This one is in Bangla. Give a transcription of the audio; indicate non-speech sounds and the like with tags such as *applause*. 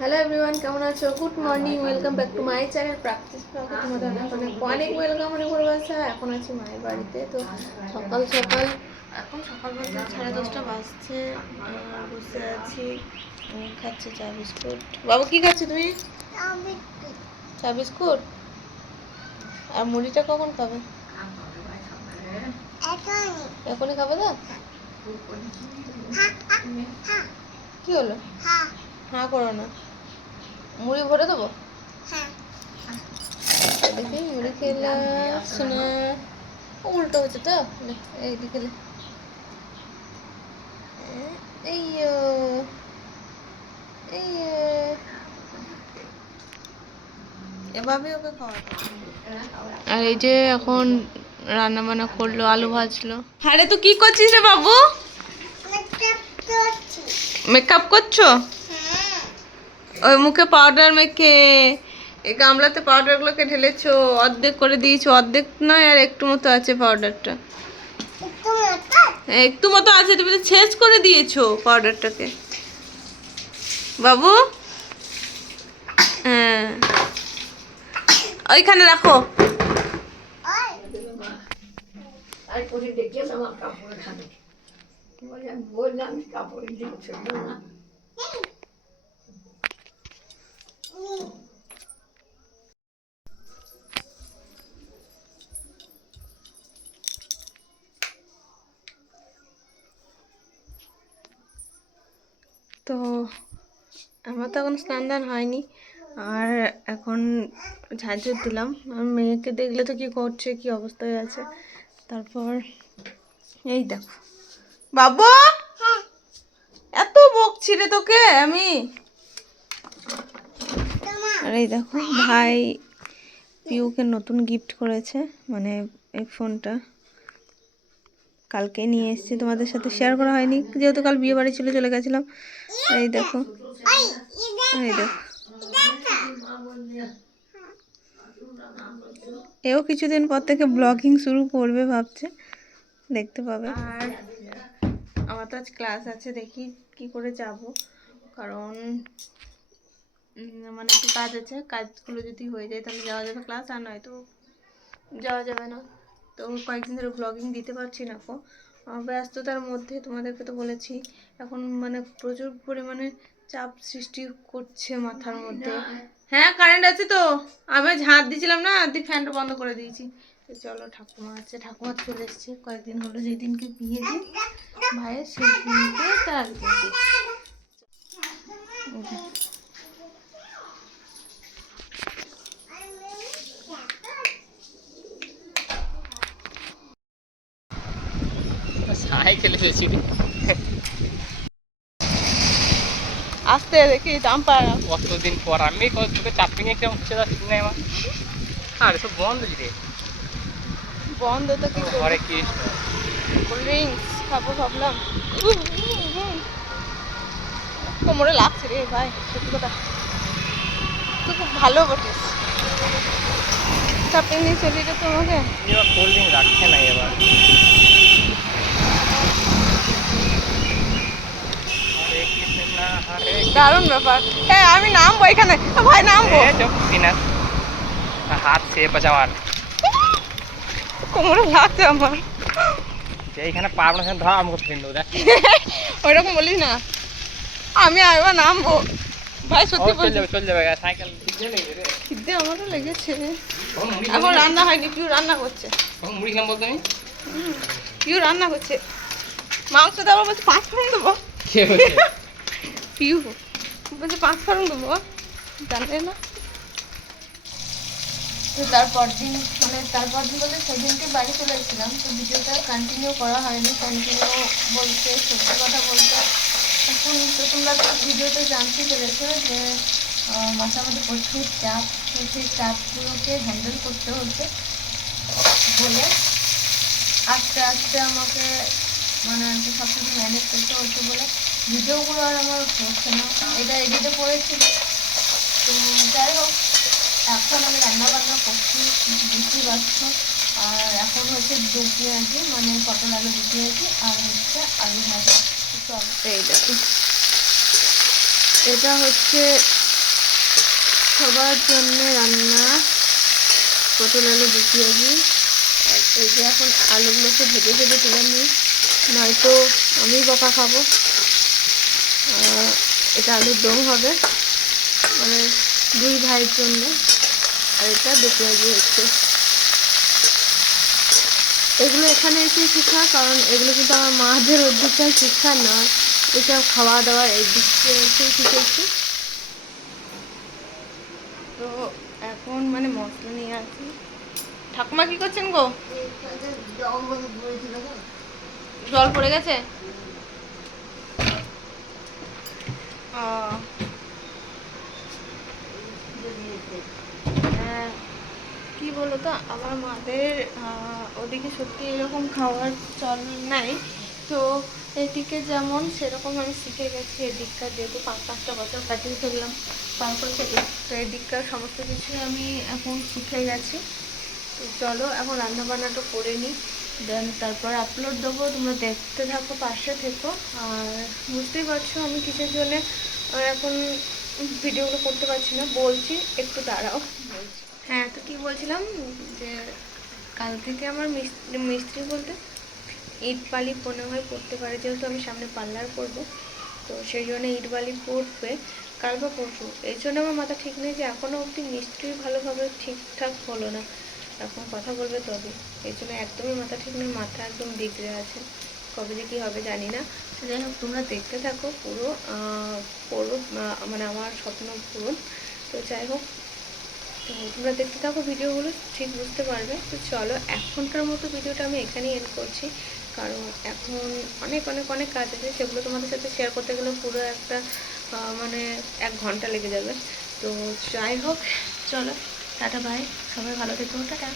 হ্যালো এভরিওয়ান কেমন আছো? Good morning welcome back to my channel practice তোমাদের অনেক অনেক অনেক ওয়েলকাম অনেক ভালোবাসা এখন আছি মায়ের বাড়িতে। তো সকাল সকাল এখন সকাল বলতে সাড়ে দশটা বাজছে বসে আছি। খাচ্ছি চা বিস্কুট। বাবু কি খাচ্ছি তুমি? চা বিস্কুট। আর মুড়িটা কখন খাবে? এখনই খাবে তো? কি হলো? হ্যাঁ করো না। মুড়ি ভরে দেবো? দেখি মুড়ি খেলা শোনা উল্টো হচ্ছে তো? নে, এইদিকে এই এই আর এই যে এখন রান্না বান্না করল আলু ভাজলো। আরে তুই কি করছিস রে বাবু? মেকআপ করছ? ওই মুখে পাউডার মেখে এই গামলাতে পাউডারগুলোকে ঢেলেছো অর্ধেক করে দিয়েছ অর্ধেক নয় আর একটু মতো আছে পাউডারটা হ্যাঁ, একটু মতো আছে তুমি তো শেষ করে দিয়েছ পাউডারটাকে বাবু? হ্যাঁ। ওইখানে রাখো। তো আমার তো এখন স্নান দান হয়নি, আর এখন ঝাঁঝর দিলাম। মেয়েকে দেখলে তো কি করছে, কি অবস্থায় আছে? তারপর এই দেখো। বাবু! এত বকছি রে তোকে আমি। আর এই দেখো, ভাই পিউকে নতুন গিফট করেছে মানে এই ফোনটা কালকে নিয়ে এসেছি, তোমাদের সাথে শেয়ার করা হয়নি, যেহেতু কাল বিয়ে বাড়ি ছিল, চলে গেছিলাম। এই দেখো এই দেখো। এও কিছুদিন পর থেকে ব্লগিং শুরু করবে ভাবছে, দেখতে পাবে। আর আমার তো আজ ক্লাস আছে, দেখি কি করে যাব। কারণ মানে একটু কাজ আছে কাজগুলো যদি হয়ে যায় তাহলে যাওয়া যাবে ক্লাস আর নয়তো যাওয়া যাবে না। তো কয়েকদিন ধরে ব্লগিং দিতে পারছি না কো। ব্যস্ততার মধ্যে তোমাদেরকে তো বলেছি এখন মানে প্রচুর পরিমাণে চাপ সৃষ্টি করছে মাথার মধ্যে। হ্যাঁ কারেন্ট আছে তো। আমি ঝাঁট দিয়েছিলাম না দিয়ে ফ্যানটা বন্ধ করে দিয়েছি। তো চলো ঠাকুমা আছে ঠাকুমা চলে এসছে। কয়েকদিন হলো যেই দিনকে বিয়ে দিই ভাইয়ের সেই দিনকে তার এই যে। এসেছি আসতে দেখি দাম পায় কতদিন পর? আমি তোকে চাপি নিয়ে কেমন হচ্ছে যাচ্ছি না আমার আরে সব বন্ধ রে। বন্ধ তো কি ঘরে কি কোল্ড ড্রিঙ্কস খাব ভাবলাম। কোমরে লাগছে রে ভাই সত্যি কথা। তুই খুব ভালো বটিস। চাপে নিয়ে চলে যেত তোমাকে কোল্ড ড্রিঙ্ক রাখছে না এবার। দারুণ ব্যাপার। হ্যাঁ আমি নামবো এখানে। ভাই নামবো। হাত সে বাঁচাবার কোমরে লাগছে আমার। যে এইখানে পারব না ধর আমাকে ফেল দেখ। *laughs* ওইরকম বলিস না। আমি এবার নামবো। ভাই সত্যি চল যাবে চল যাবে সাইকেল খিদে আমারও লেগেছে। এখন রান্না হয়নি কেউ রান্না করছে। মুড়ি খাম বলতো পিউ রান্না করছে। মাংস দেওয়া বলছে পাঁচ ফোড়ন দেবো। কে পিউ বলছে, পাঁচ ফোড়ন দেবো। জানলে না। তো তারপর দিন মানে তারপর দিন বলতে সেদিনকে বাড়ি চলে এসেছিলাম। তো ভিডিওটা কন্টিনিউ করা হয়নি। কন্টিনিউ বলতে, সত্যি কথা বলতে, এখন তো তোমরা ভিডিওতে জানতে পেরেছ যে মাথার মধ্যে প্রচুর চাপ সেই চাপগুলোকে হ্যান্ডেল করতে হচ্ছে বলে আস্তে আস্তে আমাকে মানে সব কিছু ম্যানেজ করতে হচ্ছে বলে ভিডিওগুলো আর আমার হচ্ছে না এটা এডিটে করেছিল তো যাই হোক, এখন আমি রান্না বান্না করছি বুঝতেই পারছ আর এখন হচ্ছে দু পেঁয়াজি মানে পটল আলু দু পেঁয়াজি আর হচ্ছে আলু ভাজা। এটা হচ্ছে সবার জন্য রান্না পটল আলু দু পেঁয়াজি আর এই যে এখন আলুগুলোকে ভেজে ভেজে তুলে নিই। নয়তো আমি বকা খাব। এটা আলুর দম হবে। মানে দুই ভাইয়ের জন্য। আর এটা দু পেঁয়াজি হচ্ছে। এগুলো এখানে এসে শেখা কারণ এগুলো কিন্তু আমার মাদের অধিকার শিক্ষা নয়। এসব খাওয়া দাওয়া এই দিক থেকে এসেই শিখেছি। তো এখন মানে মশলা নিয়ে আসি। ঠাকুমা কি করছেন গো? জল পড়ে গেছে ও হ্যাঁ কি বলো তো আমার মাদের ওদিকে সত্যি এরকম খাওয়ার চল নাই। তো এদিকে যেমন সেরকম আমি শিখে গেছি এদিককার, যেহেতু পাঁচ পাঁচটা বছর কাটিয়ে ফেললাম পাঁচটা থেকে তো এদিককার সমস্ত কিছুই আমি এখন শিখে গেছি। তো চলো, এখন রান্না বান্নাটা করে নিই। দেন তারপর আপলোড দেবো, তোমরা দেখতে থাকো, পাশে থেকো। আর বুঝতেই পারছ, আমি কিসের জন্য এখন ভিডিওগুলো করতে পারছি না। বলছি, একটু দাঁড়াও। বলছি হ্যাঁ তো কি বলছিলাম? যে কাল থেকে আমার মিস্ত্রি বলতে ইট বালি মনে হয়, পড়তে পারে। যেহেতু আমি সামনে পার্লার করব, তো সেই জন্য ইট বালি পড়বে, কাল বা পরশু। এই জন্য আমার মাথা ঠিক নেই যে এখনও অবধি মিস্ত্রি ভালোভাবে ঠিকঠাক হলো না। এখন কথা বলবে তবে। এই জন্য একদমই মাথা ঠিক নেই মাথা একদম বিগড়ে আছে। কবে যে কী হবে জানি না। তো যাই হোক, তোমরা দেখতে থাকো পুরো পুরো মানে আমার স্বপ্ন পূরণ। তো যাই হোক তোমরা দেখতে থাকো ভিডিওগুলো, ঠিক বুঝতে পারবে। তো চলো, এখনকার মতো ভিডিওটা আমি এখানেই এন্ড করছি। কারণ এখন অনেক অনেক অনেক কাজ আছে, সেগুলো তোমাদের সাথে শেয়ার করতে গেলে পুরো একটা মানে এক ঘণ্টা লেগে যাবে। তো যাই হোক, চলো। টাটা বাই সবাই ভালো থেকো টাটা।